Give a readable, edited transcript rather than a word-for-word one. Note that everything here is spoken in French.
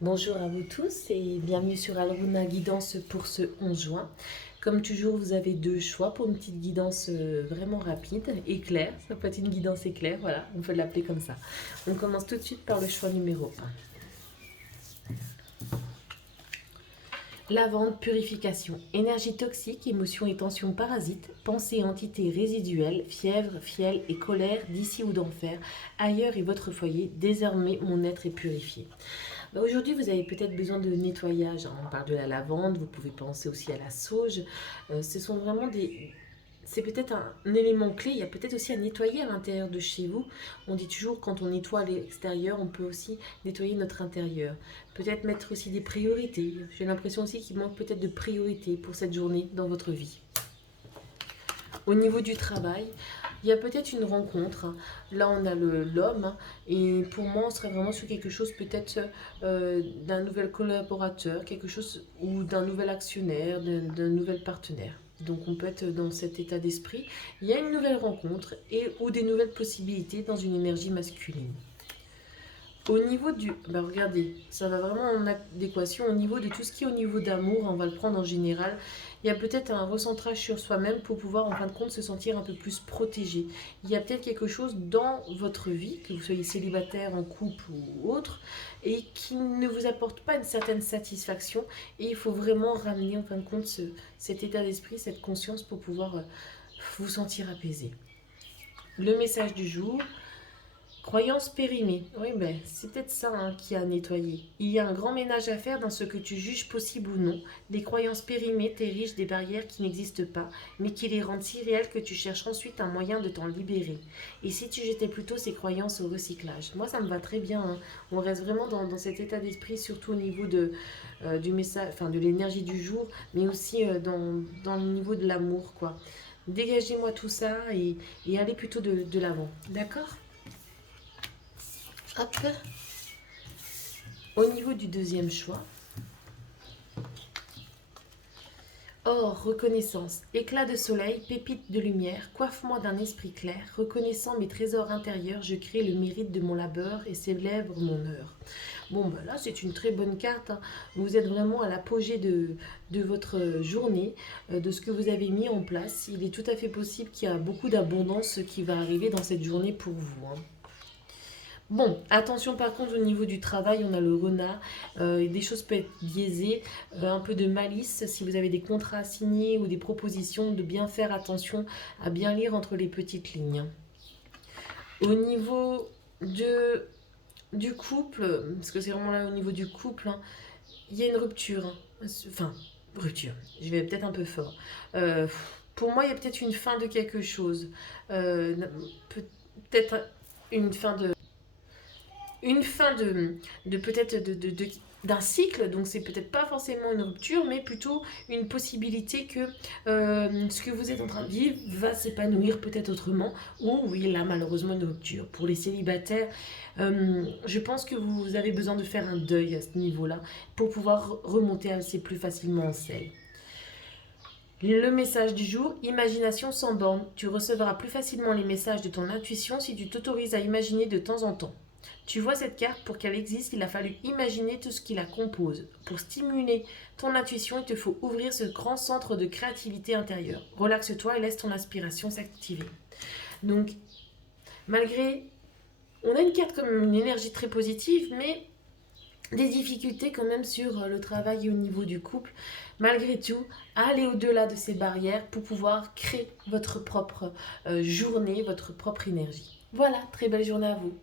Bonjour à vous tous et bienvenue sur Alruna Guidance pour ce 11 juin. Comme toujours, vous avez deux choix pour une petite guidance vraiment rapide, éclair. Ça peut être une guidance éclair, voilà, on peut l'appeler comme ça. On commence tout de suite par le choix numéro 1. Lavande, purification, énergie toxique, émotions et tensions parasites, pensées, entités résiduelles, fièvre, fiel et colère d'ici ou d'enfer, ailleurs est votre foyer, désormais mon être est purifié. Aujourd'hui, vous avez peut-être besoin de nettoyage. On parle de la lavande, vous pouvez penser aussi à la sauge. Ce sont vraiment des... C'est peut-être un élément clé. Il y a peut-être aussi à nettoyer à l'intérieur de chez vous. On dit toujours quand on nettoie l'extérieur, on peut aussi nettoyer notre intérieur. Peut-être mettre aussi des priorités. J'ai l'impression aussi qu'il manque peut-être de priorités pour cette journée dans votre vie. Au niveau du travail, il y a peut-être une rencontre. Là, on a l'homme. Et pour moi, on serait vraiment sur quelque chose peut-être d'un nouvel collaborateur, quelque chose ou d'un nouvel actionnaire, d'un nouvel partenaire. Donc on peut être dans cet état d'esprit. Il y a une nouvelle rencontre et ou des nouvelles possibilités dans une énergie masculine. Au niveau du... Ben regardez, ça va vraiment en adéquation au niveau de tout ce qui est au niveau d'amour, on va le prendre en général. Il y a peut-être un recentrage sur soi-même pour pouvoir en fin de compte se sentir un peu plus protégé. Il y a peut-être quelque chose dans votre vie, que vous soyez célibataire, en couple ou autre, et qui ne vous apporte pas une certaine satisfaction. Et il faut vraiment ramener en fin de compte cet état d'esprit, cette conscience pour pouvoir vous sentir apaisé. Le message du jour, croyance périmée. Oui, ben, c'est peut-être ça qui a nettoyé. Il y a un grand ménage à faire dans ce que tu juges possible ou non. Les croyances périmées t'érigent des barrières qui n'existent pas, mais qui les rendent si réelles que tu cherches ensuite un moyen de t'en libérer. Et si tu jetais plutôt ces croyances au recyclage? Moi, ça me va très bien. On reste vraiment dans cet état d'esprit, surtout au niveau du message, enfin, de l'énergie du jour, mais aussi dans le niveau de l'amour, quoi. Dégagez-moi tout ça et allez plutôt de l'avant. D'accord? Hop. Au niveau du deuxième choix, or, reconnaissance, éclat de soleil, pépite de lumière, coiffe-moi d'un esprit clair, reconnaissant mes trésors intérieurs, je crée le mérite de mon labeur et célèbre mon heure. Bon, ben là, c'est une très bonne carte. Vous êtes vraiment à l'apogée de votre journée, de ce que vous avez mis en place. Il est tout à fait possible qu'il y a beaucoup d'abondance qui va arriver dans cette journée pour vous. Bon, attention par contre au niveau du travail, on a le renard, des choses peuvent être biaisées, un peu de malice si vous avez des contrats à signer ou des propositions, de bien faire attention à bien lire entre les petites lignes. Au niveau du couple, parce que c'est vraiment là au niveau du couple, il y a une rupture. Enfin, rupture, je vais peut-être un peu fort. Pour moi, il y a peut-être une fin de quelque chose. Euh, peut-être une fin de peut-être d'un cycle, donc c'est peut-être pas forcément une rupture, mais plutôt une possibilité que ce que vous êtes en train de vivre va s'épanouir peut-être autrement, ou oui, là malheureusement une rupture. Pour les célibataires, je pense que vous avez besoin de faire un deuil à ce niveau-là pour pouvoir remonter assez plus facilement en selle. Le message du jour, imagination sans borne. Tu recevras plus facilement les messages de ton intuition si tu t'autorises à imaginer de temps en temps. Tu vois cette carte, pour qu'elle existe, il a fallu imaginer tout ce qui la compose. Pour stimuler ton intuition, il te faut ouvrir ce grand centre de créativité intérieure. Relaxe-toi et laisse ton inspiration s'activer. Donc, malgré... On a une carte comme une énergie très positive, mais des difficultés quand même sur le travail et au niveau du couple. Malgré tout, allez au-delà de ces barrières pour pouvoir créer votre propre journée, votre propre énergie. Voilà, très belle journée à vous.